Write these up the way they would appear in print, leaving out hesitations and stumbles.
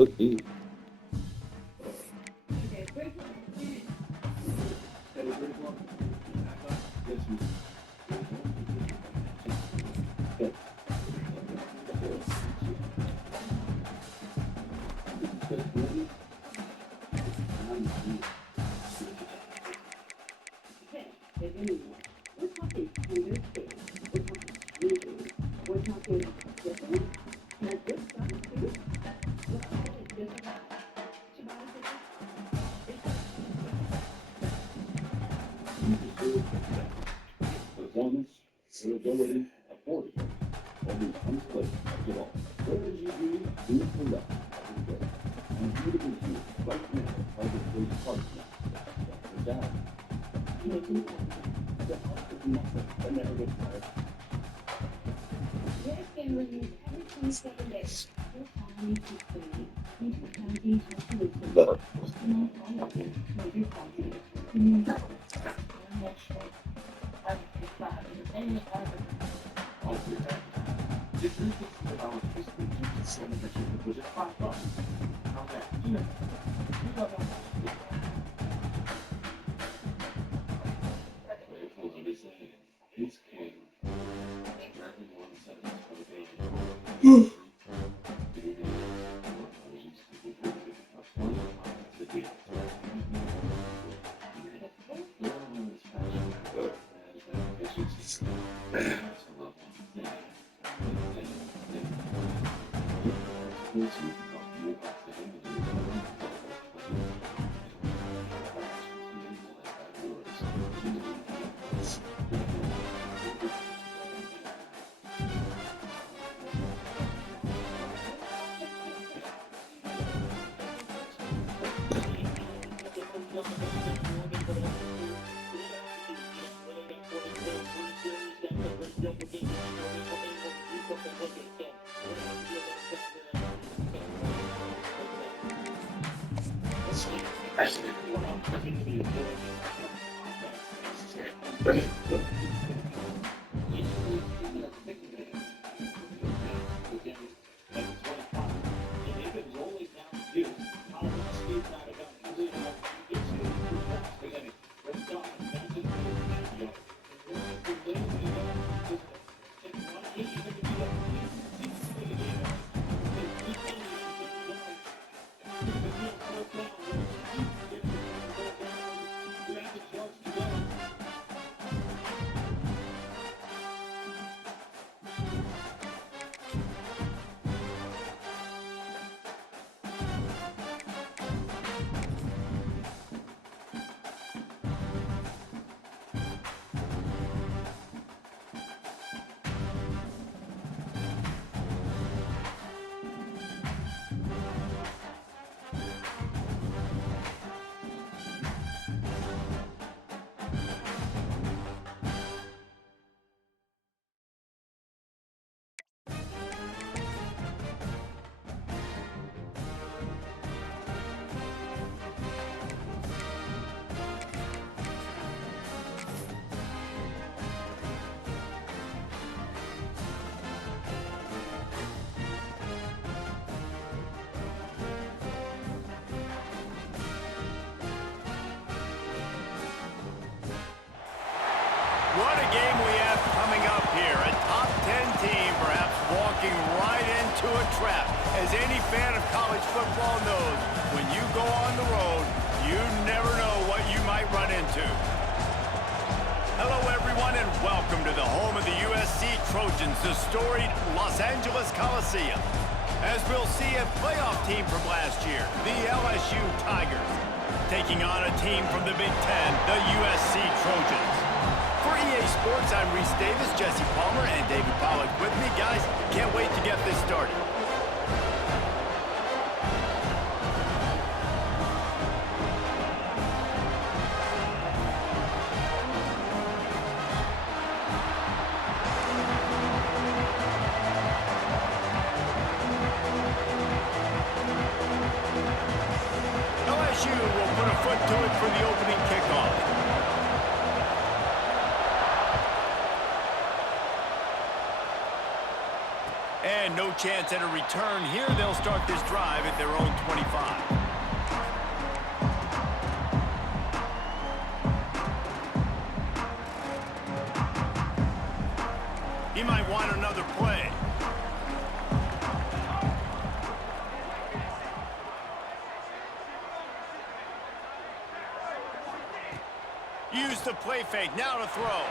Okay. Performance, durability, affordable. Only one place does it all. Where you do it correct every day. And beautiful view right now by the great park now. With that, making the heart of muscle that never gets tired. Your skin renews every 27 days. Your body keeps cleaning. Make your body solution. But optimal quality for your body. What a game we have coming up here. A top 10 team perhaps walking right into a trap. As any fan of college football knows, when you go on the road, you never know what you might run into. Hello, everyone, and welcome to the home of the USC Trojans, the storied Los Angeles Coliseum. As we'll see, a playoff team from last year, the LSU Tigers, taking on a team from the Big Ten, the USC Trojans. For EA Sports, I'm Reese Davis, Jesse Palmer, and David Pollack with me. Guys, can't wait to get this started. LSU will put a foot to it for the opening kickoff. And no chance at a return here. They'll start this drive at their own 25. He might want another play. Use the play fake, now to throw.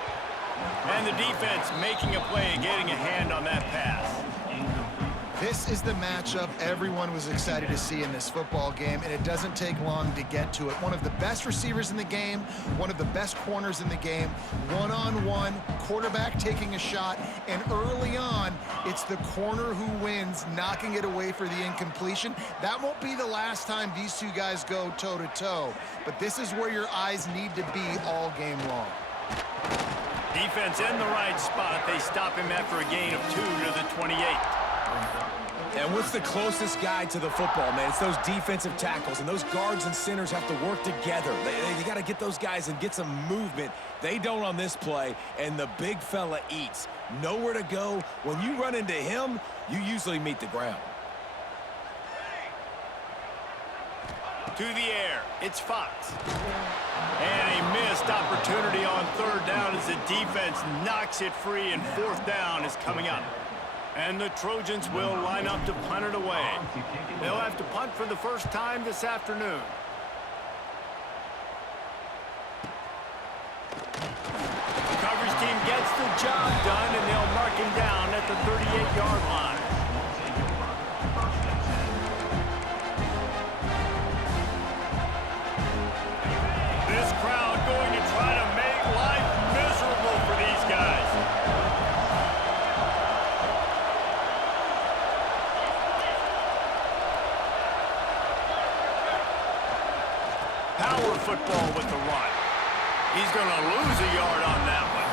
And the defense making a play and getting a hand on that pass. This is the matchup everyone was excited to see in this football game, and it doesn't take long to get to it. One of the best receivers in the game, one of the best corners in the game, one-on-one, quarterback taking a shot, and early on, it's the corner who wins, knocking it away for the incompletion. That won't be the last time these two guys go toe-to-toe, but this is where your eyes need to be all game long. Defense in the right spot. They stop him after a gain of 2 to the 28. And what's the closest guy to the football, man? It's those defensive tackles, and those guards and centers have to work together. They got to get those guys and get some movement. They don't on this play, and the big fella eats. Nowhere to go. When you run into him, you usually meet the ground. To the air, it's Fox. And a missed opportunity on third down as the defense knocks it free, and fourth down is coming up. And the Trojans will line up to punt it away. They'll have to punt for the first time this afternoon. The coverage team gets the job done, and they'll mark him down at the 38-yard line. This crowd going to try to make life miserable for these guys. Power football with the run. He's going to lose a yard on that one.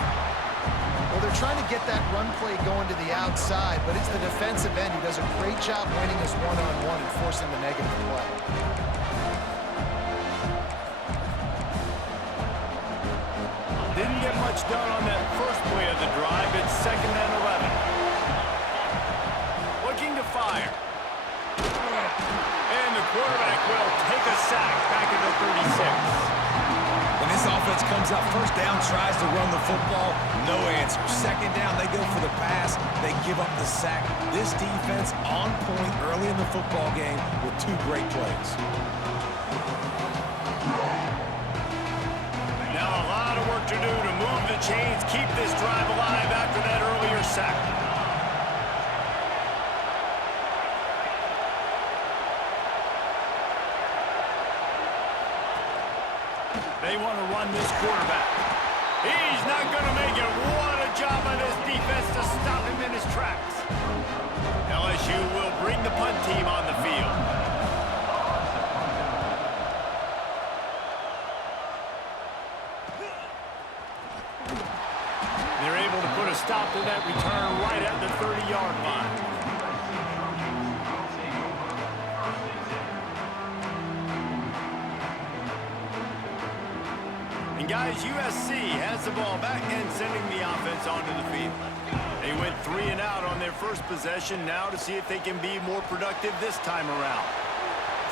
Well, they're trying to get that run play going to the outside, but it's the defensive end who does a great job winning his one-on-one and forcing the negative play. Didn't get much done on that first play of the drive. It's 2nd and 11. Looking to fire. And the quarterback will take a sack back at the 36. When this offense comes up, first down, tries to run the football, no answer. Second down, they go for the pass, they give up the sack. This defense on point early in the football game with 2 great plays. Now a lot of work to do to move the chains, keep this drive alive after that earlier sack. They want to run this quarterback. He's not going to make it. What a job by this defense to stop him in his tracks. LSU will bring the punt team on the field. They're able to put a stop to that return right at the 30-yard line. And guys, USC has the ball back and sending the offense onto the field. They went 3 and out on their first possession, now to see if they can be more productive this time around.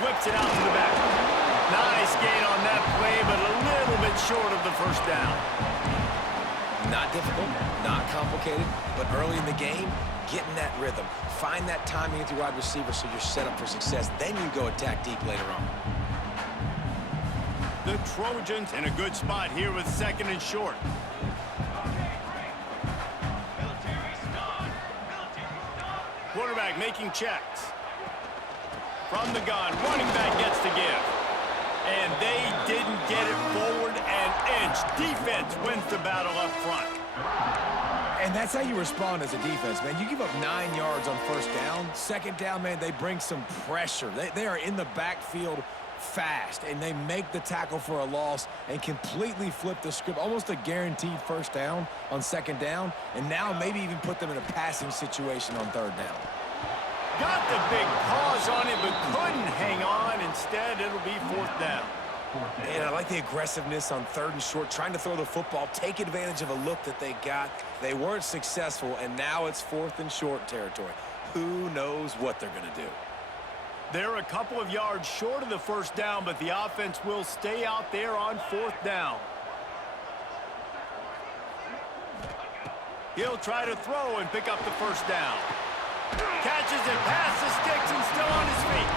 Flips it out to the back. Nice gain on that play, but a little bit short of the first down. Not difficult, not complicated, but early in the game, get in that rhythm. Find that timing with your wide receiver so you're set up for success. Then you go attack deep later on. The Trojans in a good spot here with 2nd and short. Quarterback making checks. From the gun, running back gets to give. And they didn't get it forward an inch. Defense wins the battle up front. And that's how you respond as a defense, man. You give up 9 yards on 1st down. 2nd down, man, they bring some pressure. They are in the backfield fast, and they make the tackle for a loss and completely flip the script. Almost a guaranteed 1st down on 2nd down, and now maybe even put them in a passing situation on 3rd down. Got the big pause on it, but couldn't hang on. Instead, it'll be 4th down. And I like the aggressiveness on 3rd and short, trying to throw the football, take advantage of a look that they got. They weren't successful, and now it's 4th and short territory. Who knows what they're going to do? They're a couple of yards short of the 1st down, but the offense will stay out there on 4th down. He'll try to throw and pick up the 1st down. Catches it past the sticks and still on his feet.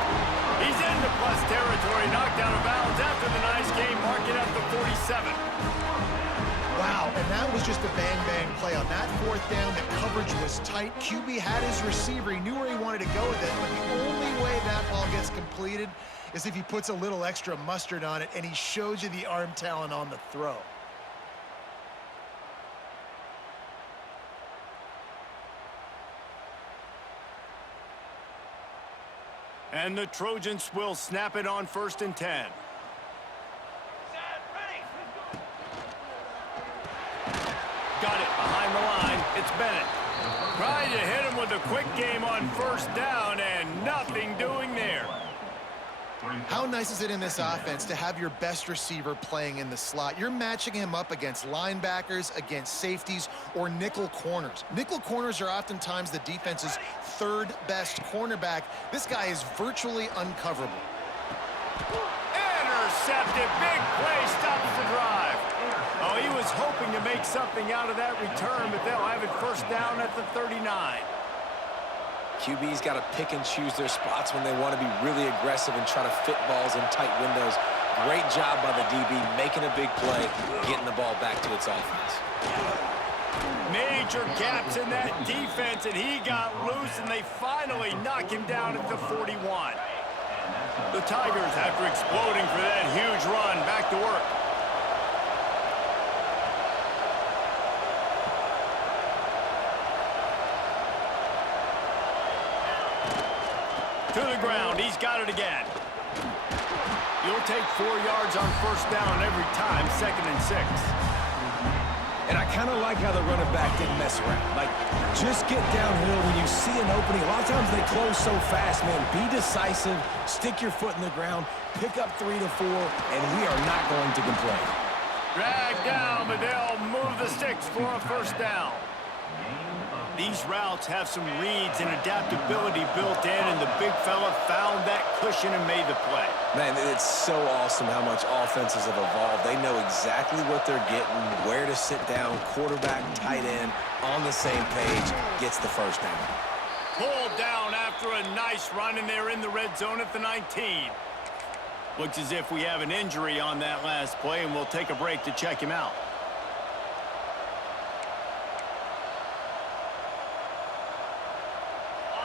He's into plus territory, knocked out of bounds after the nice game, mark it at the 47. Wow, and that was just a bang-bang play. On that 4th down, the coverage was tight. QB had his receiver. He knew where he wanted to go with it, but the only way that ball gets completed is if he puts a little extra mustard on it, and he shows you the arm talent on the throw. And the Trojans will snap it on 1st and 10. Got it behind the line. It's Bennett. Trying to hit him with a quick game on 1st down, and nothing doing there. How nice is it in this offense to have your best receiver playing in the slot? You're matching him up against linebackers, against safeties, or nickel corners. Nickel corners are oftentimes the defense's 3rd best cornerback. This guy is virtually uncoverable. Intercepted. Big play stops the drive. Oh, he was hoping to make something out of that return, but they'll have it 1st down at the 39. QB's got to pick and choose their spots when they want to be really aggressive and try to fit balls in tight windows. Great job by the DB making a big play, getting the ball back to its offense. Major gaps in that defense, and he got loose, and they finally knock him down at the 41. The Tigers, after exploding for that huge run, back to work. To the ground, he's got it again. You'll take 4 yards on 1st down every time, 2nd and 6. And I kind of like how the running back didn't mess around. Like, just get downhill when you see an opening. A lot of times they close so fast, man. Be decisive, stick your foot in the ground, pick up 3 to 4, and we are not going to complain. Drag down, but they'll move the sticks for a 1st down. These routes have some reads and adaptability built in, and the big fella found that cushion and made the play. Man, it's so awesome how much offenses have evolved. They know exactly what they're getting, where to sit down, quarterback, tight end, on the same page, gets the 1st down. Pulled down after a nice run, and they're in the red zone at the 19. Looks as if we have an injury on that last play, and we'll take a break to check him out.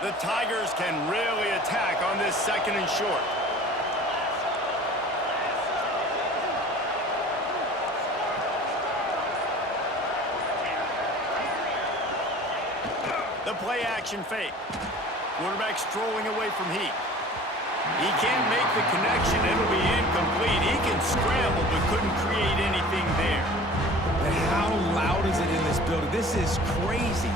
The Tigers can really attack on this 2nd and short. The play action fake. Quarterback strolling away from Heat. He can't make the connection. It'll be incomplete. He can scramble but couldn't create anything there. And how loud is it in this building? This is crazy.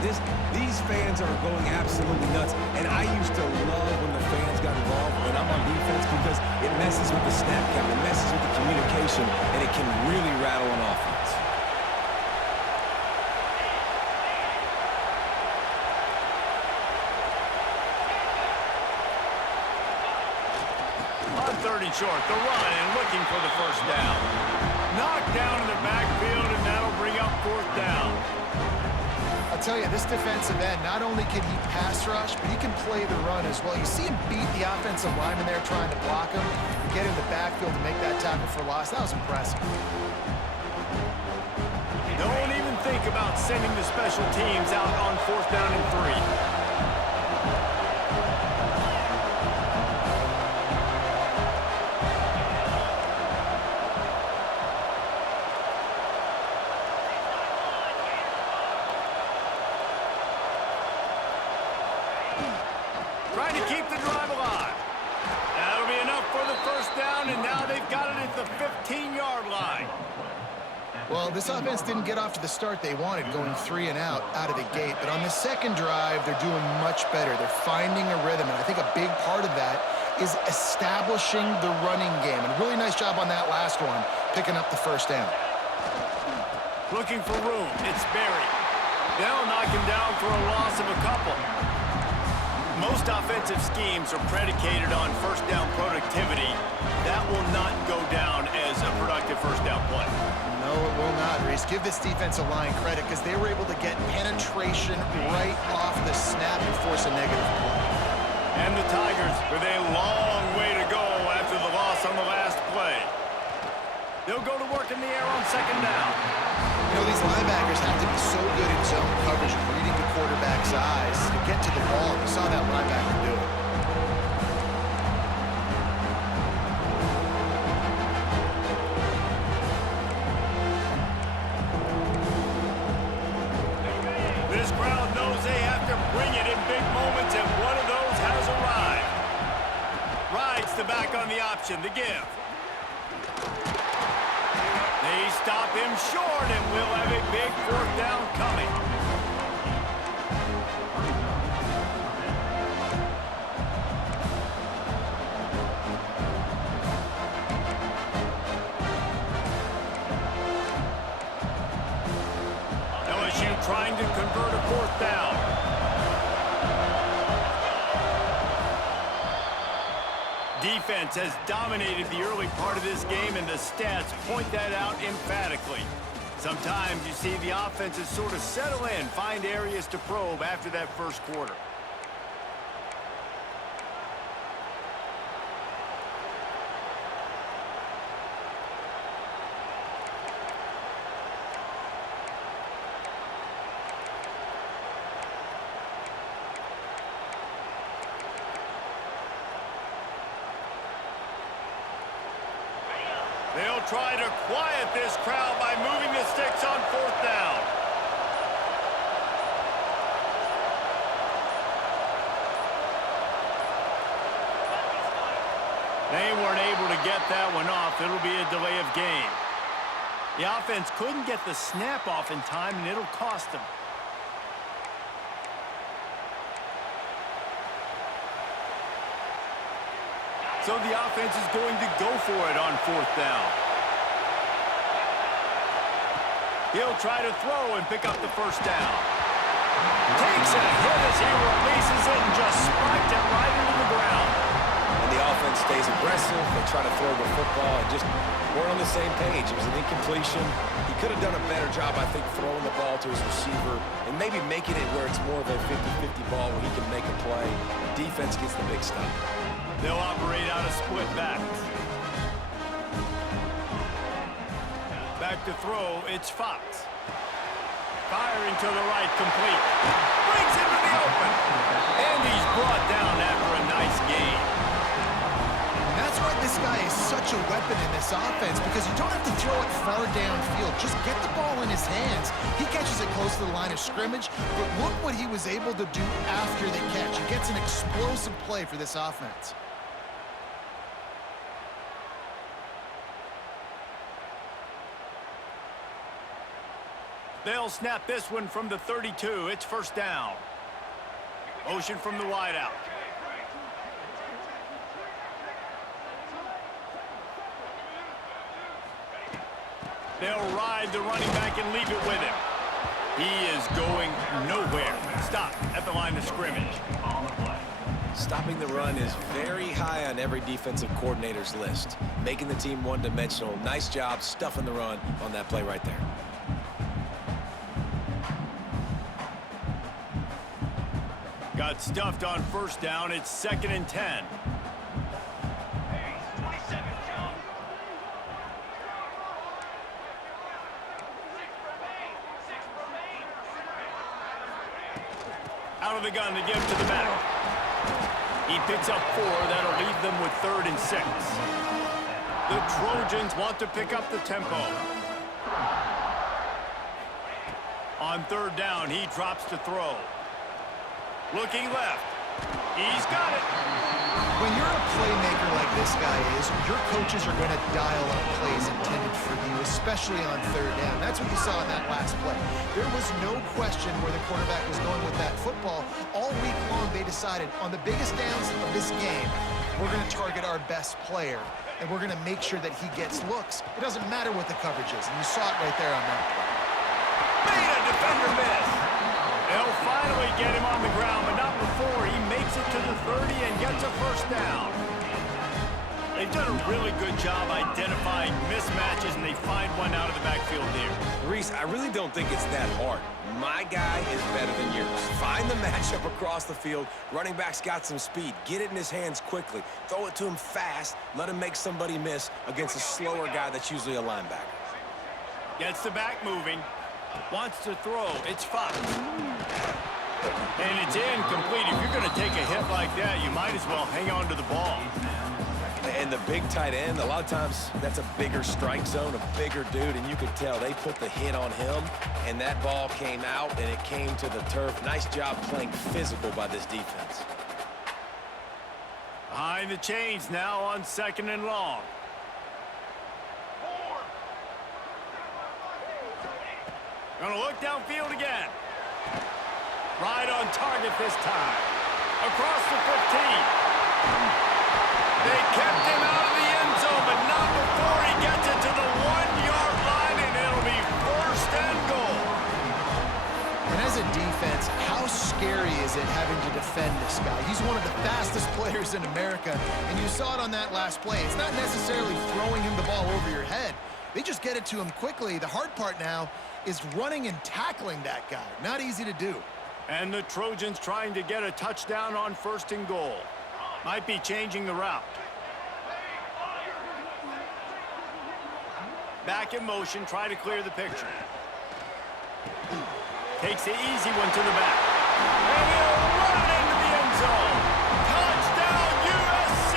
These fans are going absolutely nuts. And I used to love when the fans got involved when I'm on defense because it messes with the snap count, it messes with the communication, and it can really rattle an offense. On 3rd and short, the run and looking for the 1st down. Knocked down in the backfield, and that'll bring up 4th down. tell you, this defensive end, not only can he pass rush, but he can play the run as well. You see him beat the offensive lineman there trying to block him, and get in the backfield to make that tackle for loss. That was impressive. Don't even think about sending the special teams out on 4th down and 3. Trying to keep the drive alive. That'll be enough for the 1st down, and now they've got it at the 15-yard line. Well, this offense didn't get off to the start they wanted, going 3 and out of the gate. But on the second drive, they're doing much better. They're finding a rhythm, and I think a big part of that is establishing the running game. And really nice job on that last one, picking up the 1st down. Looking for room. It's Berry. They'll knock him down for a loss of a couple. Most offensive schemes are predicated on 1st down productivity. That will not go down as a productive 1st down play. No, it will not, Reese. Give this defensive line credit because they were able to get penetration right off the snap and force a negative play. And the Tigers with a long way to go after the loss on the last play. They'll go to work in the air on 2nd down. You know, these linebackers have to be so good in zone coverage, reading the quarterback's eyes to get to the ball. You saw that linebacker do it. This crowd knows they have to bring it in big moments, and one of those has arrived. Rides the back on the option, the give. They stop him short, and we'll have a big 4th down coming. LSU trying to convert a 4th down. Defense has dominated the early part of this game, and the stats point that out emphatically. Sometimes you see the offenses sort of settle in, find areas to probe after that 1st quarter. They'll try to quiet this crowd by moving the sticks on 4th down. They weren't able to get that one off. It'll be a delay of game. The offense couldn't get the snap off in time, and it'll cost them. So the offense is going to go for it on 4th down. He'll try to throw and pick up the 1st down. Takes a hit as he releases it and just spiked it right into the ground. And the offense stays aggressive. They try to throw the football and just weren't on the same page. It was an incompletion. He could have done a better job, I think, throwing the ball to his receiver and maybe making it where it's more of a 50-50 ball where he can make a play. Defense gets the big stop. They'll operate out of split backs. Back to throw, it's Fox. Firing to the right, complete. Brings him to the open. And he's brought down after a nice gain. And that's why this guy is such a weapon in this offense, because you don't have to throw it far downfield. Just get the ball in his hands. He catches it close to the line of scrimmage, but look what he was able to do after the catch. He gets an explosive play for this offense. They'll snap this one from the 32. It's 1st down. Motion from the wideout. They'll ride the running back and leave it with him. He is going nowhere. Stop at the line of scrimmage. Stopping the run is very high on every defensive coordinator's list. Making the team one-dimensional. Nice job stuffing the run on that play right there. Got stuffed on first down. It's 2nd and 10. Out of the gun to give to the back. He picks up 4. That'll leave them with 3rd and 6. The Trojans want to pick up the tempo. On 3rd down, he drops to throw. Looking left. He's got it. When you're a playmaker like this guy is, your coaches are going to dial up plays intended for you, especially on 3rd down. That's what you saw in that last play. There was no question where the quarterback was going with that football. All week long, they decided on the biggest downs of this game, we're going to target our best player, and we're going to make sure that he gets looks. It doesn't matter what the coverage is, and you saw it right there on that play. Made a defender miss. They'll finally get him on the ground, but not before he makes it to the 30 and gets a first down. They've done a really good job identifying mismatches, and they find one out of the backfield there. Reese, I really don't think it's that hard. My guy is better than yours. Find the matchup across the field. Running back's got some speed. Get it in his hands quickly. Throw it to him fast. Let him make somebody miss against a slower guy that's usually a linebacker. Gets the back moving. Wants to throw. It's Fox. And it's incomplete. If you're going to take a hit like that, you might as well hang on to the ball. And the big tight end, a lot of times that's a bigger strike zone, a bigger dude, and you could tell they put the hit on him, and that ball came out, and it came to the turf. Nice job playing physical by this defense. Behind the chains now on 2nd and long. Gonna look downfield again. Right on target this time. Across the 15. They kept him out of the end zone, but not before he gets it to the 1-yard line, and it'll be 1st and goal. And as a defense, how scary is it having to defend this guy? He's one of the fastest players in America, and you saw it on that last play. It's not necessarily throwing him the ball over your head. They just get it to him quickly. The hard part now is running and tackling that guy. Not easy to do. And the Trojans trying to get a touchdown on 1st and goal. Might be changing the route. Back in motion, try to clear the picture. Takes the easy one to the back. And he'll run it into the end zone. Touchdown, USC!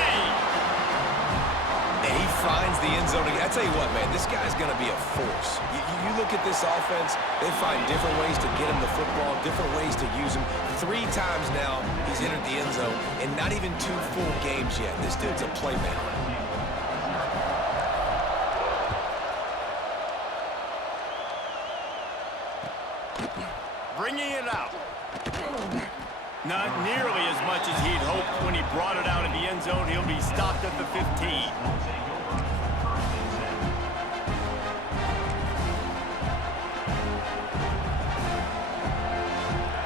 And he finds the end zone again. I tell you what, man, this guy's going to be a force. You look at this offense, they find different ways to get him the football, different ways to use him. 3 times now he's entered the end zone, and not even 2 full games yet. This dude's a playmaker. Bringing it out. Not nearly as much as he'd hoped when he brought it out in the end zone. He'll be stopped at the 15.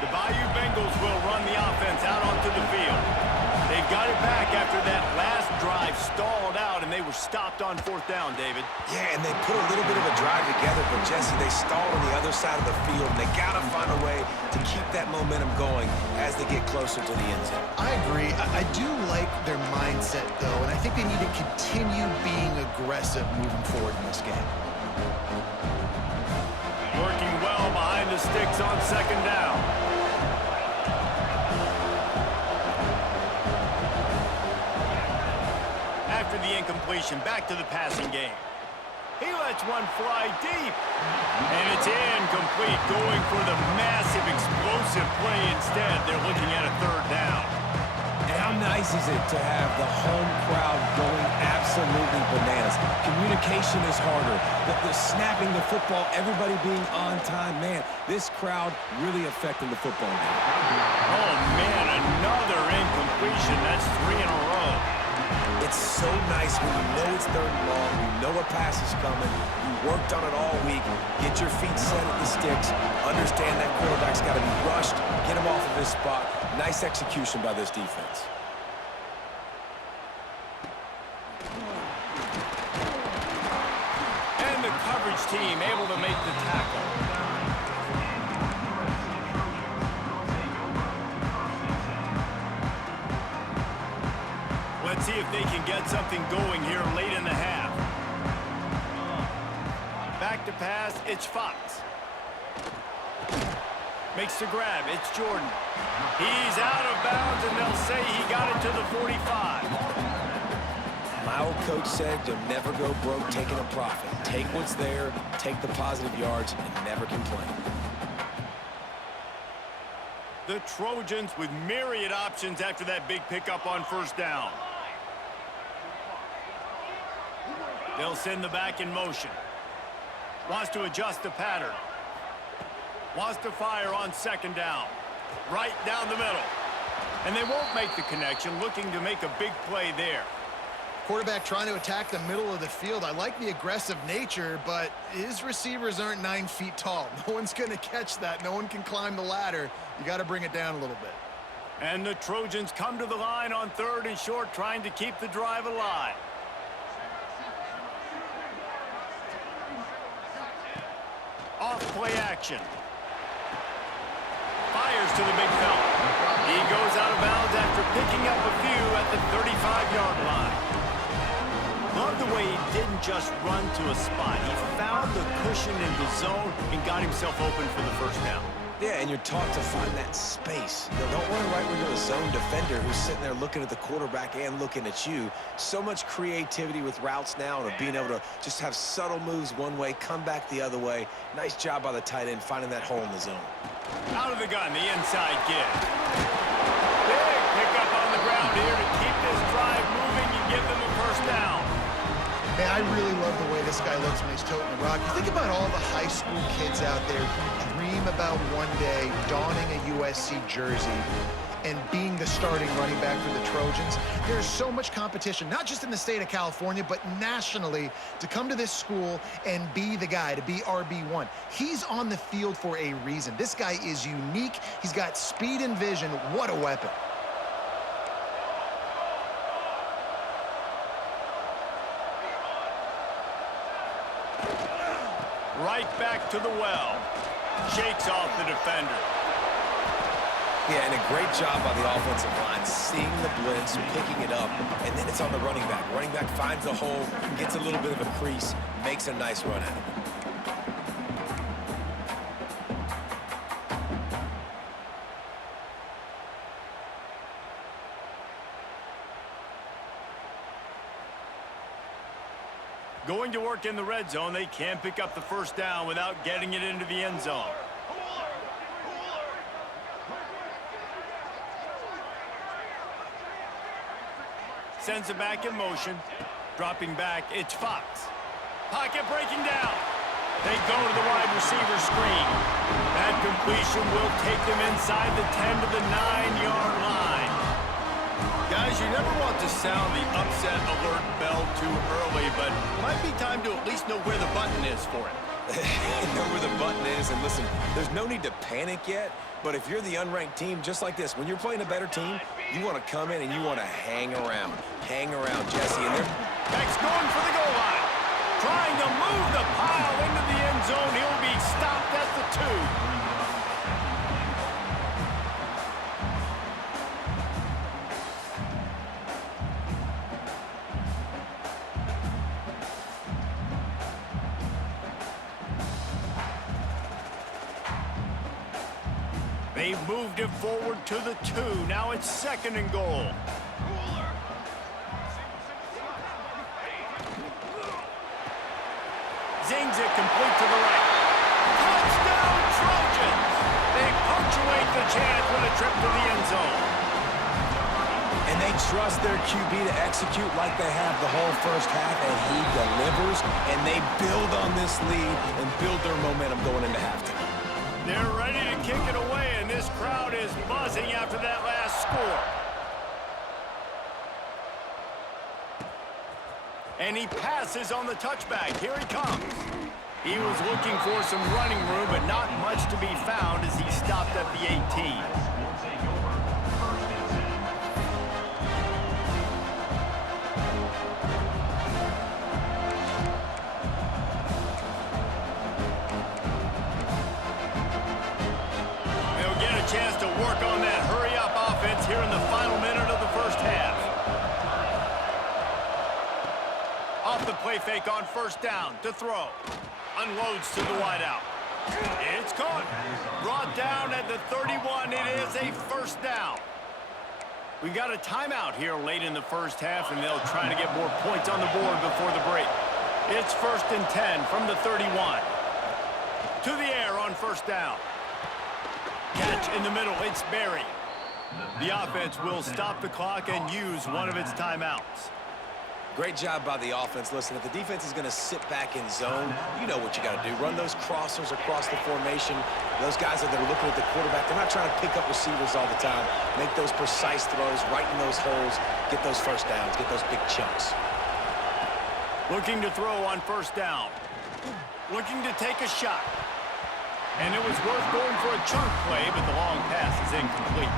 The Bayou Bengals will run the offense out onto the field. They've got it back after that last drive stalled out, and they were stopped on 4th down, David. Yeah, and they put a little bit of a drive together, but Jesse, they stalled on the other side of the field, and they got to find a way to keep that momentum going as they get closer to the end zone. I agree. I do like their mindset, though, and I think they need to continue being aggressive moving forward in this game. Working well behind the sticks on 2nd down. After the incompletion, back to the passing game. He lets one fly deep. And it's incomplete, going for the massive explosive play instead. They're looking at a 3rd down. And how nice is it to have the home crowd going absolutely bananas? Communication is harder. The snapping the football, everybody being on time. Man, this crowd really affecting the football game. Oh, man, another incompletion. That's 3 in a row. It's so nice when you know it's 3rd and long, you know a pass is coming, you worked on it all week, get your feet set at the sticks, understand that quarterback's got to be rushed, get him off of his spot. Nice execution by this defense. And the coverage team able to make the tackle. See if they can get something going here late in the half. Back to pass, it's Fox. Makes the grab, it's Jordan. He's out of bounds, and they'll say he got it to the 45. My old coach said you'll never go broke taking a profit. Take what's there, take the positive yards, and never complain. The Trojans with myriad options after that big pickup on first down. They'll send the back in motion. Wants to adjust the pattern. Wants to fire on second down. Right down the middle. And they won't make the connection, looking to make a big play there. Quarterback trying to attack the middle of the field. I like the aggressive nature, but his receivers aren't 9 feet tall. No one's going to catch that. No one can climb the ladder. You got to bring it down a little bit. And the Trojans come to the line on 3rd and short, trying to keep the drive alive. Off play action. Fires to the big fella. He goes out of bounds after picking up a few at the 35-yard line. Love the way he didn't just run to a spot. He found the cushion in the zone and got himself open for the first down. Yeah, and you're taught to find that space. You know, don't run right when you're a zone defender who's sitting there looking at the quarterback and looking at you. So much creativity with routes now and being able to just have subtle moves one way, come back the other way. Nice job by the tight end finding that hole in the zone. Out of the gun, the inside kid. Big pickup on the ground here to keep this drive moving and give them a first down. Man, I really love the way this guy looks when he's toting the rock. You think about all the high school kids out there who dream about one day donning a USC jersey and being the starting running back for the Trojans. There's so much competition, not just in the state of California, but nationally, to come to this school and be the guy, to be RB1. He's on the field for a reason. This guy is unique. He's got speed and vision. What a weapon. Right back to the well. Shakes off the defender. Yeah, and a great job by the offensive line, seeing the blitz, picking it up, and then it's on the running back. Running back finds the hole, gets a little bit of a crease, makes a nice run out of it. Going to work in the red zone, they can't pick up the first down without getting it into the end zone. Sends it back in motion. Dropping back, it's Fox. Pocket breaking down. They go to the wide receiver screen. That completion will take them inside the 10 to the 9-yard line. Guys, you never want to sound the upset alert bell too early, but it might be time to at least know where the button is for it. Know where the button is, and listen, there's no need to panic yet, but if you're the unranked team, just like this, when you're playing a better team, you want to come in and you want to hang around. Hang around, Jesse, and they're... Beck's going for the goal line. Trying to move the pile into the end zone. He'll be stopped at the 2. They've moved it forward to the 2. Now it's 2nd and goal. Zings it complete to the right. Touchdown Trojans! They punctuate the chance with a trip to the end zone. And they trust their QB to execute like they have the whole first half, and he delivers, and they build on this lead and build their momentum going into halftime. They're ready to kick it away, and this crowd is buzzing after that last score. And he passes on the touchback. Here he comes. He was looking for some running room, but not much to be found as he stopped at the 18. Chance to work on that hurry-up offense here in the final minute of the first half. Off the play fake on first down to throw. Unloads to the wideout. It's caught. Brought down at the 31. It is a first down. We got a timeout here late in the first half, and they'll try to get more points on the board before the break. It's 1st and 10 from the 31. To the air on first down. Catch in the middle. It's Berry. The offense will stop the clock and use one of its timeouts. Great job by the offense. Listen, if the defense is going to sit back in zone, you know what you got to do. Run those crossers across the formation. Those guys that are looking at the quarterback, they're not trying to pick up receivers all the time. Make those precise throws, right in those holes, get those first downs, get those big chunks. Looking to throw on first down. Looking to take a shot. And it was worth going for a chunk play, but the long pass is incomplete.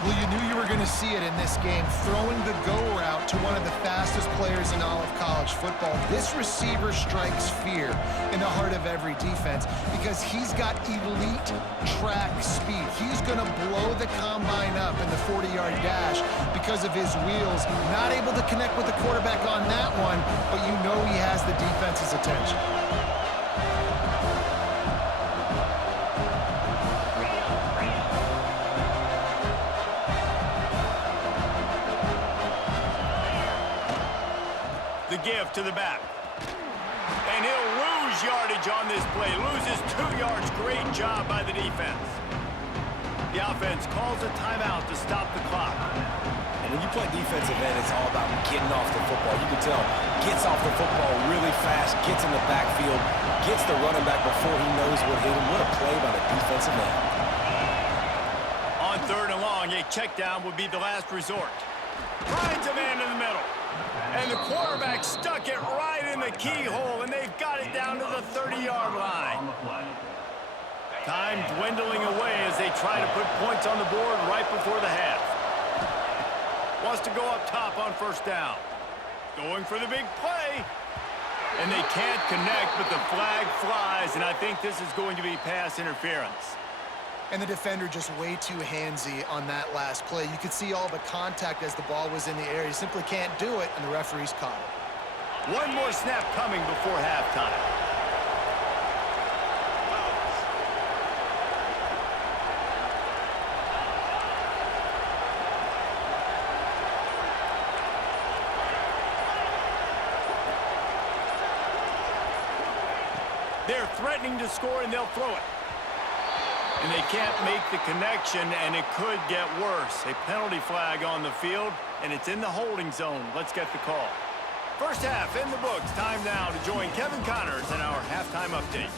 Well, you knew you were going to see it in this game, throwing the go route to one of the fastest players in all of college football. This receiver strikes fear in the heart of every defense because he's got elite track speed. He's going to blow the combine up in the 40-yard dash because of his wheels. Not able to connect with the quarterback on that one, but you know he has the defense's attention. The give to the back. And he'll lose yardage on this play. Loses 2 yards. Great job by the defense. The offense calls a timeout to stop the clock. And when you play defensive end, it's all about getting off the football. You can tell, gets off the football really fast, gets in the backfield, gets the running back before he knows what hit him. What a play by the defensive end. On 3rd and long, a check down would be the last resort. Finds a man in the middle. And the quarterback stuck it right in the keyhole, and they've got it down to the 30-yard line. Time dwindling away as they try to put points on the board right before the half. Wants to go up top on first down. Going for the big play. And they can't connect, but the flag flies, and I think this is going to be pass interference. And the defender just way too handsy on that last play. You could see all the contact as the ball was in the air. He simply can't do it, and the referee's caught it. One more snap coming before halftime. They're threatening to score, and they'll throw it. And they can't make the connection, and it could get worse. A penalty flag on the field, and it's in the holding zone. Let's get the call. First half in the books. Time now to join Kevin Connors in our halftime update.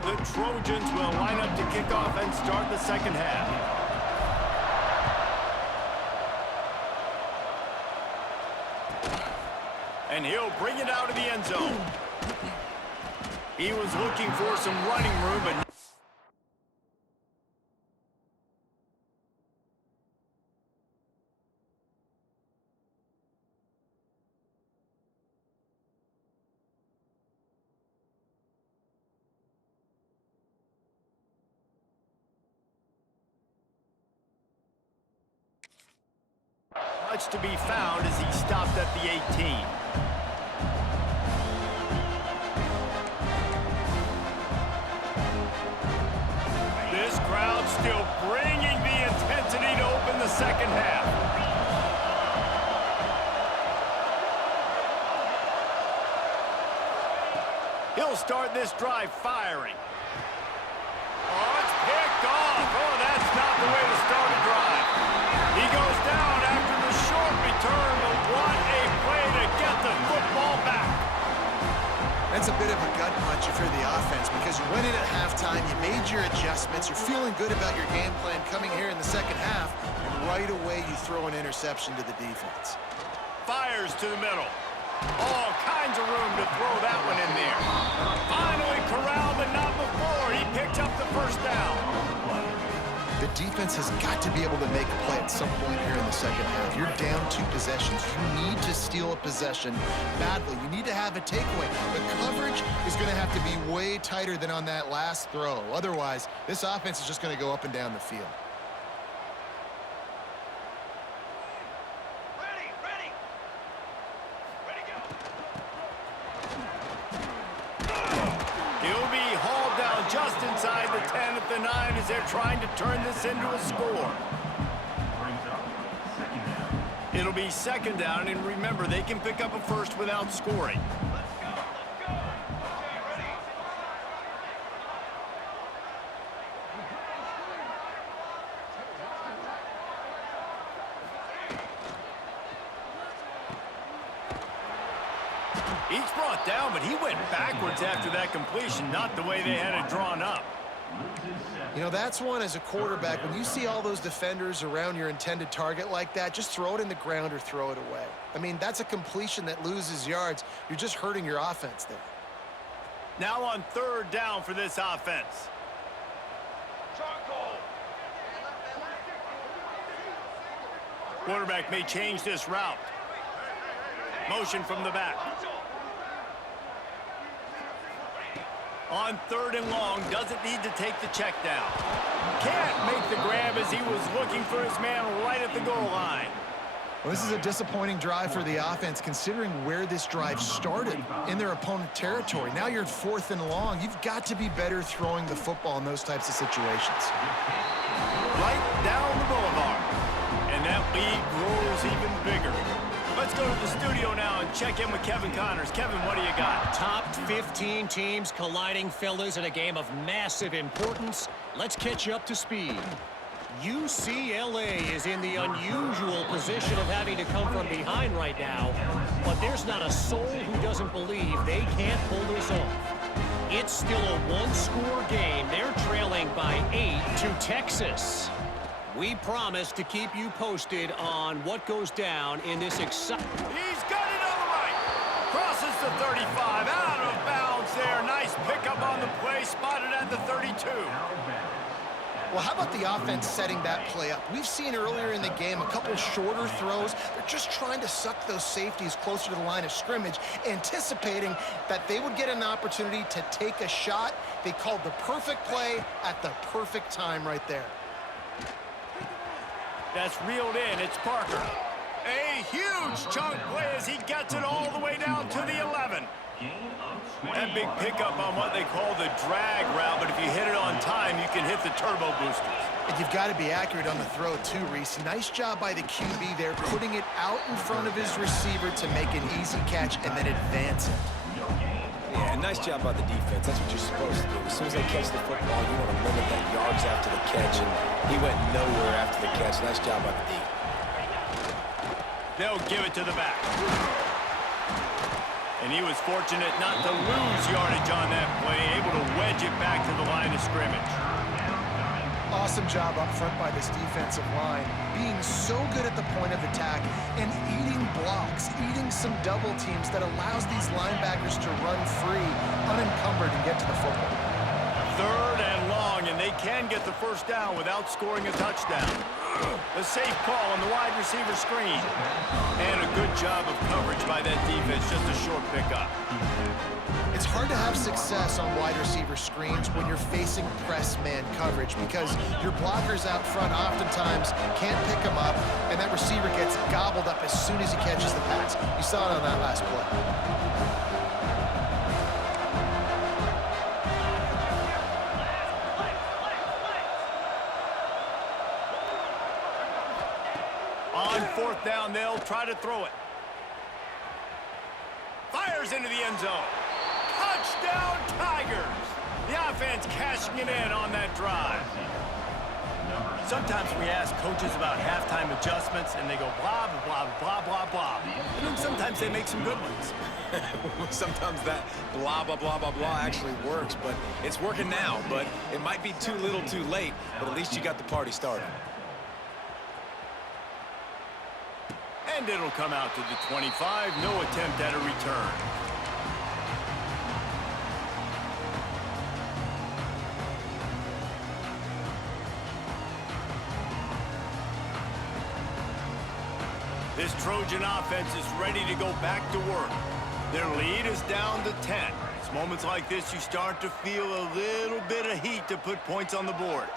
The Trojans will line up to kick off and start the second half. And he'll bring it out of the end zone. He was looking for some running room, but much to be found as he stopped at the 18. This crowd still bringing the intensity to open the second half. He'll start this drive firing. Oh, it's picked off. Oh, that's not the way to start a drive. He goes down after the short return, but what a play to get the football back. That's a bit of a gut punch if you're the offense because you went in at halftime, you made your adjustments, you're feeling good about your game plan coming here in the second half, and right away you throw an interception to the defense. Fires to the middle. All kinds of room to throw that one in there. Finally corralled, but not before. He picked up the first down. The defense has got to be able to make a play at some point here in the second half. You're down 2 possessions. You need to steal a possession badly. You need to have a takeaway. The coverage is going to have to be way tighter than on that last throw. Otherwise, this offense is just going to go up and down the field. as they're trying to turn this into a score. It'll be second down, and remember, they can pick up a first without scoring. Each brought down, but he went backwards after that completion, not the way they had it drawn up. You know, that's one as a quarterback. When you see all those defenders around your intended target like that, just throw it in the ground or throw it away. I mean, that's a completion that loses yards. You're just hurting your offense there. Now on third down for this offense. Quarterback may change this route. Motion from the back. On third and long, doesn't need to take the check down. Can't make the grab as he was looking for his man right at the goal line. Well, this is a disappointing drive for the offense, considering where this drive started in their opponent territory. Now you're at fourth and long. You've got to be better throwing the football in those types of situations. Right down the boulevard. And that lead grows even bigger. Let's go to the studio now and check in with Kevin Connors. Kevin, what do you got? Top 15 teams colliding, fellas, in a game of massive importance. Let's catch you up to speed. UCLA is in the unusual position of having to come from behind right now, but there's not a soul who doesn't believe they can't pull this off. It's still a one-score game. They're trailing by 8 to Texas. We promise to keep you posted on what goes down in this exciting... He's got it on the right. Crosses the 35. Out of bounds there. Nice pickup on the play. Spotted at the 32. Well, how about the offense setting that play up? We've seen earlier in the game a couple shorter throws. They're just trying to suck those safeties closer to the line of scrimmage, anticipating that they would get an opportunity to take a shot. They called the perfect play at the perfect time right there. That's reeled in. It's Parker. A huge chunk play as he gets it all the way down to the 11. That big pickup on what they call the drag route, but if you hit it on time, you can hit the turbo boosters. And you've got to be accurate on the throw too, Reese. Nice job by the QB there, putting it out in front of his receiver to make an easy catch and then advance it. Yeah, nice job by the defense. That's what you're supposed to do. As soon as they catch the football, you want to limit that yards after the catch, and he went nowhere after the catch. Nice job by the D. They'll give it to the back. And he was fortunate not to lose yardage on that play, able to wedge it back to the line of scrimmage. Awesome job up front by this defensive line, being so good at the point of attack and eating blocks, eating some double teams that allows these linebackers to run free, unencumbered, and get to the football. Third and long, and they can get the first down without scoring a touchdown. The safe call on the wide receiver screen. And a good job of coverage by that defense, just a short pickup. It's hard to have success on wide receiver screens when you're facing press man coverage because your blockers out front oftentimes can't pick them up, and that receiver gets gobbled up as soon as he catches the pass. You saw it on that last play. On fourth down, they'll try to throw it. Fires into the end zone. Touchdown, Tigers! The offense cashing it in on that drive. Sometimes we ask coaches about halftime adjustments, and they go blah, blah, blah, blah, blah. And then sometimes they make some good ones. Sometimes that blah, blah, blah, blah, blah actually works, but it's working now. But it might be too little too late, but at least you got the party started. And it'll come out to the 25. No attempt at a return. This Trojan offense is ready to go back to work. Their lead is down to 10. It's moments like this you start to feel a little bit of heat to put points on the board.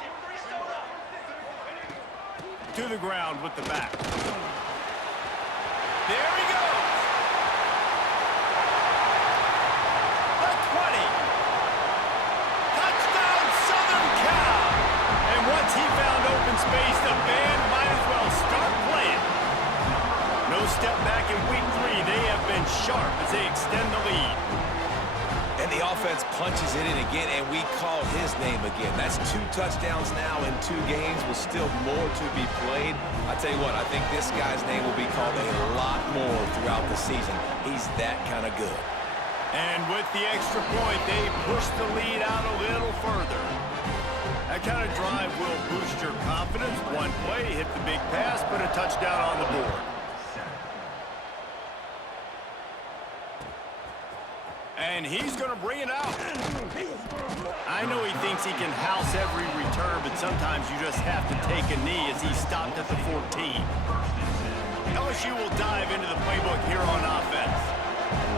To the ground with the back. There he goes. The 20. Touchdown, Southern Cal. he found open space. The band might as well start playing. No step back in week 3. They have been sharp as they extend the lead. And the offense punches it in again, and we call his name again. That's 2 touchdowns now in 2 games with still more to be played. I tell you what, I think this guy's name will be called a lot more throughout the season. He's that kind of good. And with the extra point, they push the lead out a little further. That kind of drive will boost your confidence. One play, hit the big pass, put a touchdown on the board. And he's going to bring it out. I know he thinks he can house every return, but sometimes you just have to take a knee as he stopped at the 14. LSU will dive into the playbook here on offense.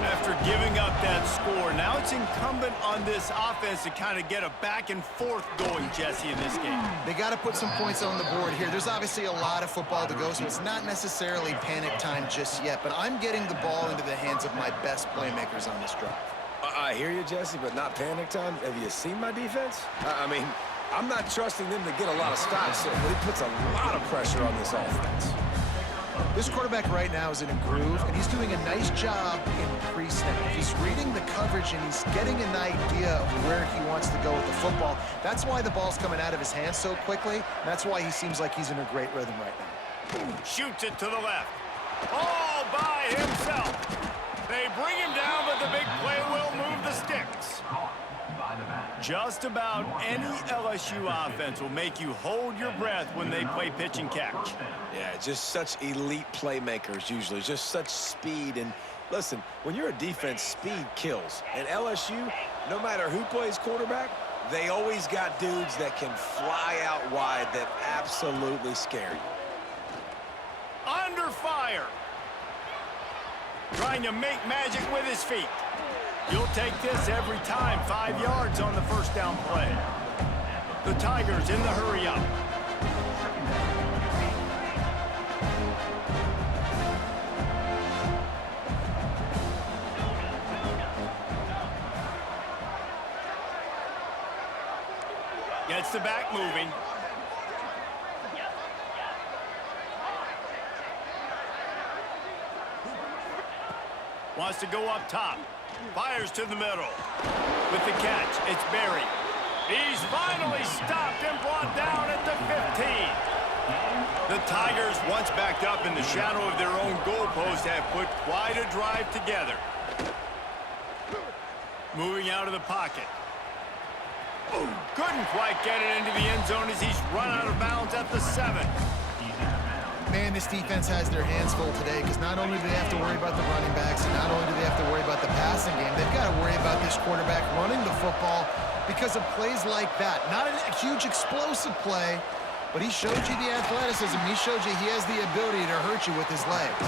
After giving up that score, now it's incumbent on this offense to kind of get a back and forth going, Jesse, in this game. They got to put some points on the board here. There's obviously a lot of football to go, so it's not necessarily panic time just yet, but I'm getting the ball into the hands of my best playmakers on this drive. I hear you, Jesse, but not panic time. Have you seen my defense? I mean, I'm not trusting them to get a lot of stops, but it puts a lot of pressure on this offense. This quarterback right now is in a groove, and he's doing a nice job in pre-snap. He's reading the coverage, and he's getting an idea of where he wants to go with the football. That's why the ball's coming out of his hands so quickly. That's why he seems like he's in a great rhythm right now. Shoots it to the left. All by himself. They bring him down, but the big play will move the sticks. Just about any LSU offense will make you hold your breath when they play pitch and catch. Yeah, just such elite playmakers usually, just such speed. And listen, when you're a defense, speed kills. And LSU, no matter who plays quarterback, they always got dudes that can fly out wide that absolutely scare you. Under fire. Trying to make magic with his feet. You'll take this every time. 5 yards on the first down play. The Tigers in the hurry up. Gets the back moving. Wants to go up top. Fires to the middle. With the catch, it's Berry. He's finally stopped and brought down at the 15. The Tigers, once backed up in the shadow of their own goalpost, have put quite a drive together. Moving out of the pocket. Couldn't quite get it into the end zone as he's run out of bounds at the 7. Man, this defense has their hands full today because not only do they have to worry about the running backs and not only do they have to worry about the passing game, they've got to worry about this quarterback running the football because of plays like that. Not a huge explosive play, but he showed you the athleticism. He showed you he has the ability to hurt you with his legs.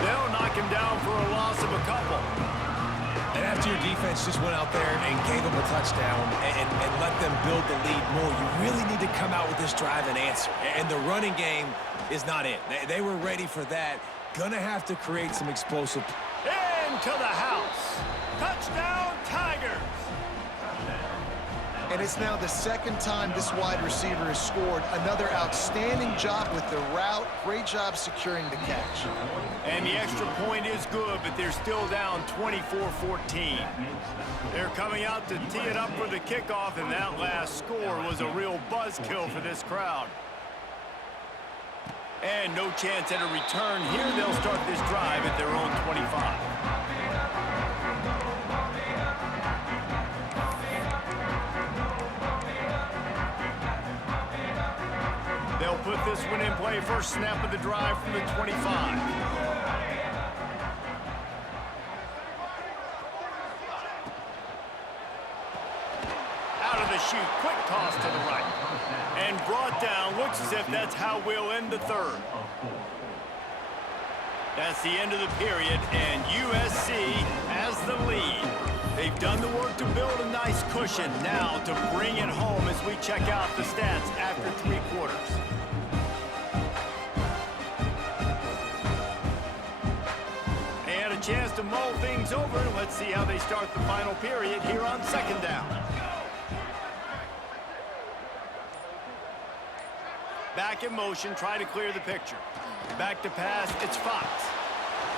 They'll knock him down for a loss of a couple. And after your defense just went out there and gave them a touchdown and let them build the lead more, you really need to come out with this drive and answer. And the running game is not it. They were ready for that. Gonna have to create some explosive. Into the house. Touchdown, Tigers. And it's now the second time this wide receiver has scored. Another outstanding job with the route. Great job securing the catch. And the extra point is good, but they're still down 24-14. They're coming out to tee it up for the kickoff, and that last score was a real buzzkill for this crowd. And no chance at a return here. They'll start this drive at their own 25. They'll put this one in play. First snap of the drive from the 25. Out of the chute, quick toss to the right. And brought down, looks as if that's how we'll end the third. That's the end of the period, and USC has the lead. They've done the work to build a nice cushion. Now to bring it home as we check out the stats after 3 quarters. They had a chance to mull things over. Let's see how they start the final period here on second down. back in motion, try to clear the picture. Back to pass, it's Fox.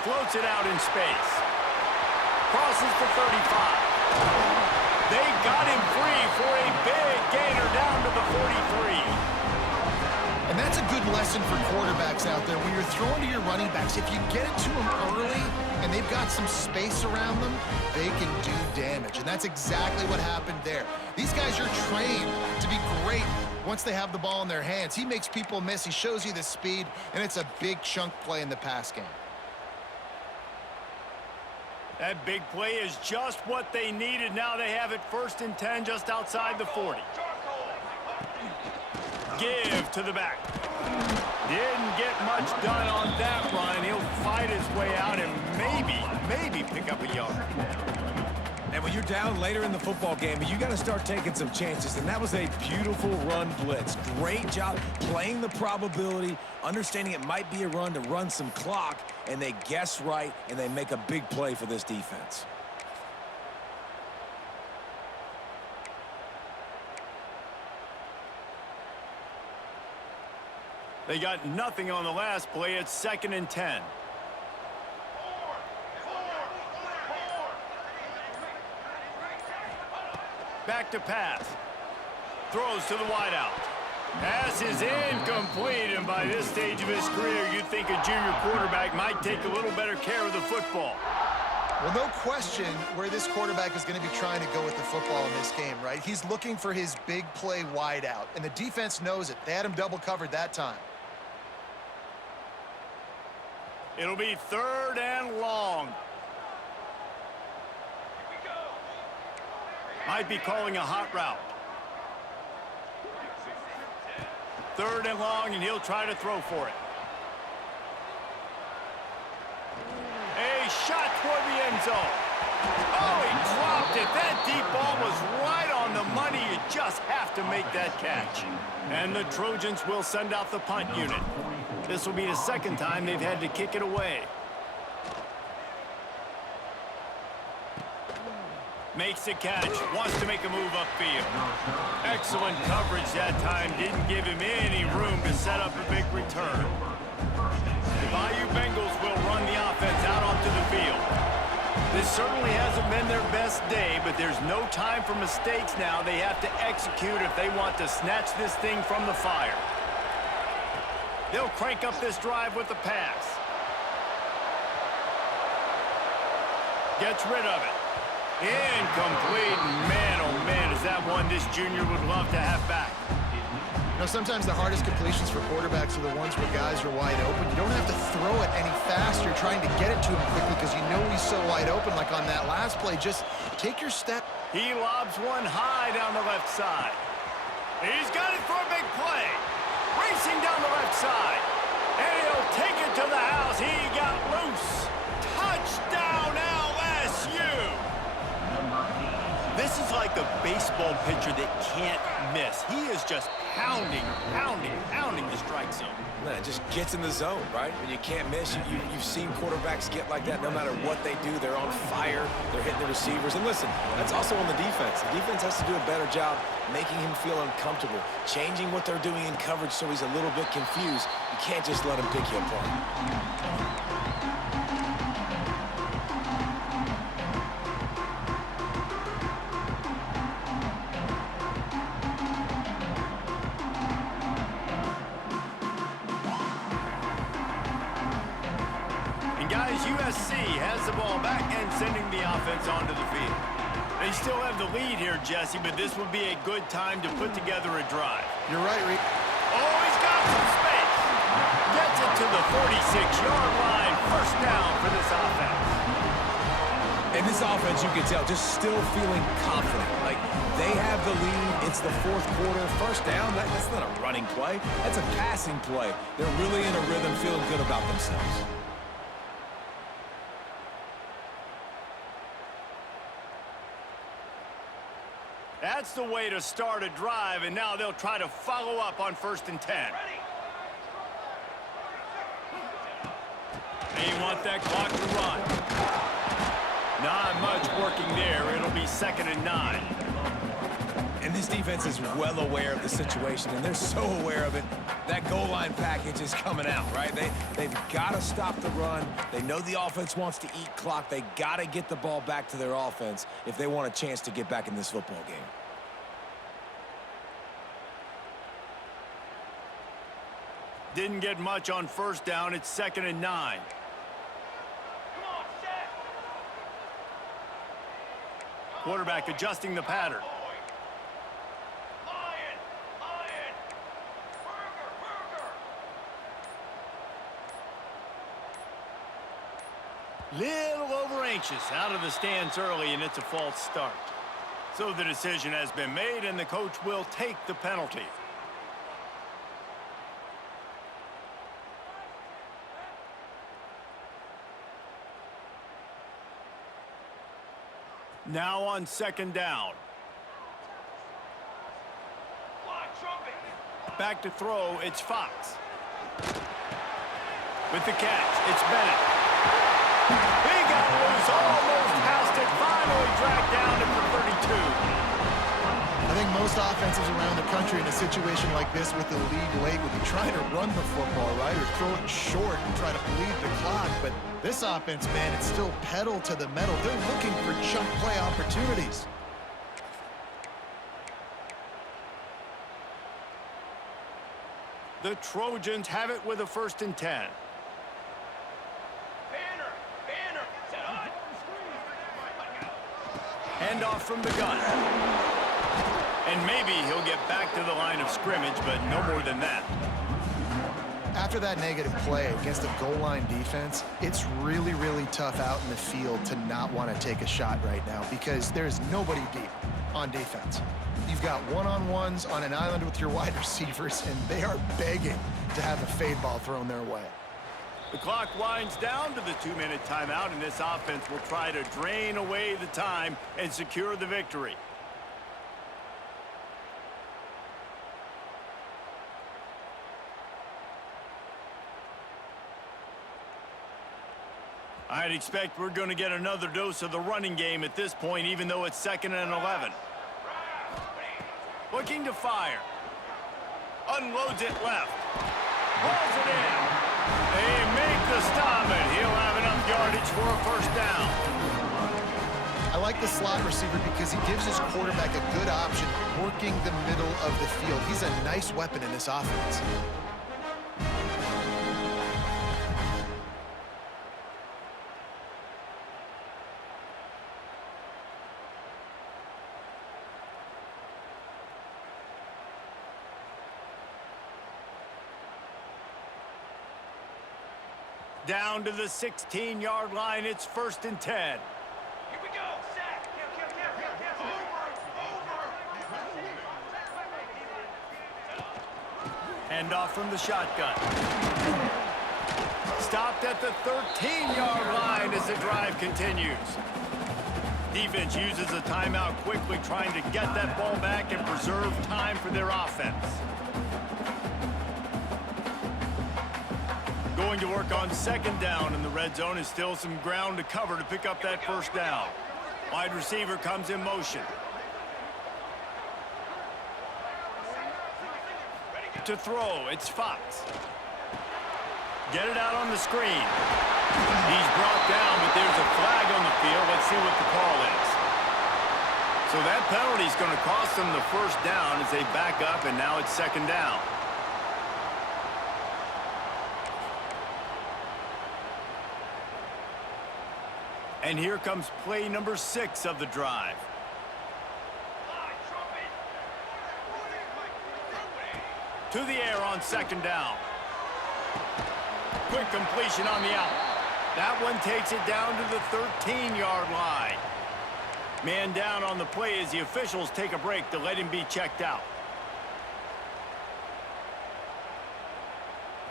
Floats it out in space. Crosses the 35. They got him free for a big gainer down to the 43. And that's a good lesson for quarterbacks out there. When you're throwing to your running backs, if you get it to them early and they've got some space around them, they can do damage. And that's exactly what happened there. These guys are trained to be great once they have the ball in their hands. He makes people miss. He shows you the speed, and it's a big chunk play in the pass game. That big play is just what they needed. Now they have it 1st and 10 just outside the 40. Give to the back. Didn't get much done on that run. He'll fight his way out and maybe pick up a yard. And when you're down later in the football game, you got to start taking some chances. And that was a beautiful run blitz. Great job playing the probability, understanding it might be a run to run some clock, and they guess right, and they make a big play for this defense. They got nothing on the last play. It's 2nd and 10. Back to pass. Throws to the wideout. Pass is incomplete, and by this stage of his career, you'd think a junior quarterback might take a little better care of the football. Well, no question where this quarterback is going to be trying to go with the football in this game, right? He's looking for his big play wideout, and the defense knows it. They had him double covered that time. It'll be 3rd and long. Might be calling a hot route. 3rd and long, and he'll try to throw for it. A shot toward the end zone. Oh, he dropped it. That deep ball was right on the money. You just have to make that catch. And the Trojans will send out the punt unit. This will be the 2nd time they've had to kick it away. Makes the catch, wants to make a move upfield. Excellent coverage that time, didn't give him any room to set up a big return. The Bayou Bengals will run the offense out onto the field. This certainly hasn't been their best day, but there's no time for mistakes now. They have to execute if they want to snatch this thing from the fire. They'll crank up this drive with the pass. Gets rid of it. Incomplete. Man, oh man, is that one this junior would love to have back. You know, sometimes the hardest completions for quarterbacks are the ones where guys are wide open. You don't have to throw it any faster, trying to get it to him quickly because you know he's so wide open, like on that last play. Just take your step. He lobs one high down the left side. He's got it for a big play. Racing down the left side. And he'll take it to the house. He got loose. Touchdown LSU. This is like a baseball pitcher that can't miss. He is just pounding the strike zone. Man, it just gets in the zone, right? When you can't miss, you've seen quarterbacks get like that no matter what they do. They're on fire. They're hitting the receivers. And listen, that's also on the defense. The defense has to do a better job making him feel uncomfortable, changing what they're doing in coverage so he's a little bit confused. You can't just let him pick you apart. USC has the ball back and sending the offense onto the field. They still have the lead here, Jesse, but this would be a good time to put together a drive. You're right, Reed. Oh, he's got some space. Gets it to the 46-yard line. 1st down for this offense. And this offense, you can tell, just still feeling confident. Like, they have the lead. It's the 4th quarter. 1st down, that's not a running play. That's a passing play. They're really in a rhythm, feeling good about themselves. That's the way to start a drive, and now they'll try to follow up on 1st and 10. They want that clock to run. Not much working there. It'll be 2nd and 9. And this defense is well aware of the situation, and they're so aware of it. That goal line package is coming out, right? They've got to stop the run. They know the offense wants to eat clock. They got to get the ball back to their offense if they want a chance to get back in this football game. Didn't get much on first down. It's 2nd and 9. Quarterback adjusting the pattern. Little over anxious out of the stance early, and it's a false start. So the decision has been made, and the coach will take the penalty. Now on 2nd down. Back to throw, it's Fox. With the catch, it's Bennett. He got loose, almost passed it, finally dragged down at the 32. I think most offenses around the country in a situation like this with the lead late would be trying to run the football, right, or throw it short and try to bleed the clock. But this offense, man, it's still pedal to the metal. They're looking for chunk play opportunities. The Trojans have it with a 1st and 10. Handoff from the gun. And maybe he'll get back to the line of scrimmage, but no more than that. After that negative play against a goal line defense, it's really, really tough out in the field to not want to take a shot right now because there's nobody deep on defense. You've got one-on-ones on an island with your wide receivers, and they are begging to have a fade ball thrown their way. The clock winds down to the 2-minute timeout, and this offense will try to drain away the time and secure the victory. I'd expect we're going to get another dose of the running game at this point, even though it's 2nd and 11. Looking to fire. Unloads it left. Pulls it in. They make the stop, and he'll have enough yardage for a 1st down. I like the slot receiver because he gives his quarterback a good option working the middle of the field. He's a nice weapon in this offense. Down to the 16-yard line, it's 1st and 10. Here we go, sack. Handoff from the shotgun. Stopped at the 13-yard line as the drive continues. Defense uses a timeout quickly, trying to get that ball back and preserve time for their offense. Going to work on 2nd down, and the red zone is still some ground to cover to pick up that 1st down. Wide receiver comes in motion. To throw, it's Fox. Get it out on the screen. He's brought down, but there's a flag on the field. Let's see what the call is. So that penalty is going to cost them the 1st down as they back up, and now it's 2nd down. And here comes play number 6 of the drive. To the air on 2nd down. Quick completion on the out. That one takes it down to the 13-yard line. Man down on the play as the officials take a break to let him be checked out.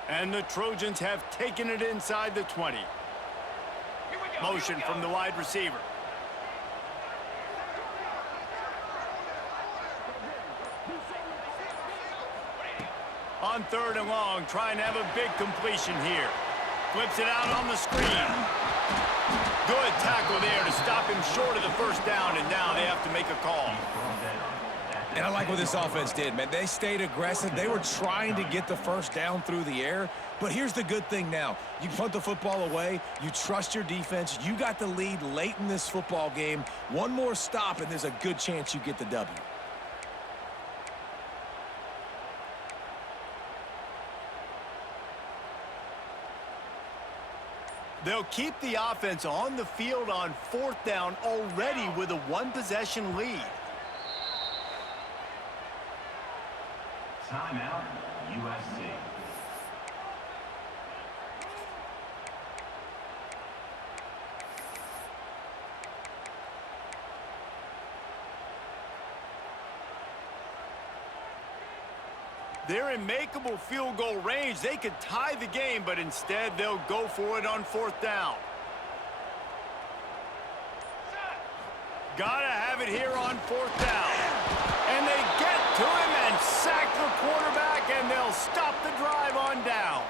And the Trojans have taken it inside the 20. Motion from the wide receiver. On 3rd and long, trying to have a big completion here. Flips it out on the screen. Good tackle there to stop him short of the 1st down, and now they have to make a call. And I like what this offense did, man. They stayed aggressive. They were trying to get the first down through the air. But here's the good thing now. You punt the football away. You trust your defense. You got the lead late in this football game. One more stop, and there's a good chance you get the W. They'll keep the offense on the field on 4th down already with a one-possession lead. Timeout, USC. They're in makeable field goal range. They could tie the game, but instead they'll go for it on 4th down. Gotta have it here on 4th down. And they get to him and sack the quarterback, and they'll stop the drive on downs.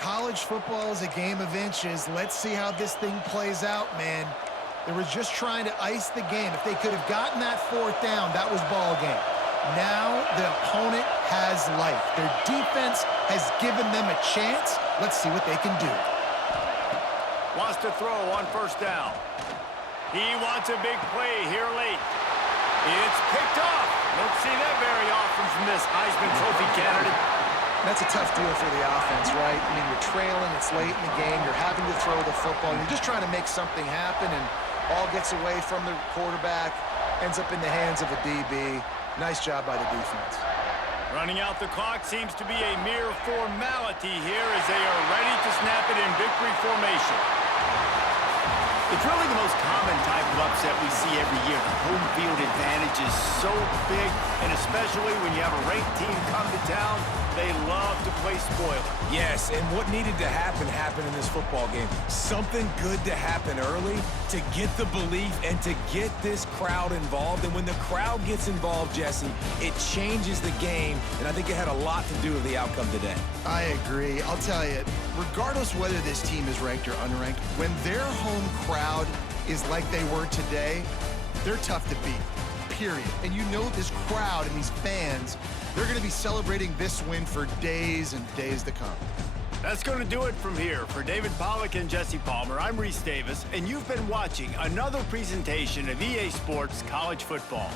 College football is a game of inches. Let's see how this thing plays out, man. They were just trying to ice the game. If they could have gotten that 4th down, that was ball game. Now the opponent has life. Their defense has given them a chance. Let's see what they can do. Wants to throw on 1st down. He wants a big play here late. It's picked off. Don't see that very often from this Heisman Trophy candidate. That's a tough deal for the offense, right? I mean, you're trailing, it's late in the game, you're having to throw the football, you're just trying to make something happen, and all gets away from the quarterback, ends up in the hands of a DB. Nice job by the defense. Running out the clock seems to be a mere formality here as they are ready to snap it in victory formation. It's really the most common type of upset we see every year. The home field advantage is so big, and especially when you have a ranked team come to town, they love to play spoiler. Yes, and what needed to happen happened in this football game. Something good to happen early to get the belief and to get this crowd involved. And when the crowd gets involved, Jesse, it changes the game, and I think it had a lot to do with the outcome today. I agree. I'll tell you, regardless whether this team is ranked or unranked, when their home crowd is like they were today, they're tough to beat, period. And you know this crowd and these fans, they're going to be celebrating this win for days and days to come. That's going to do it from here. For David Pollack and Jesse Palmer, I'm Reese Davis, and you've been watching another presentation of EA Sports College Football.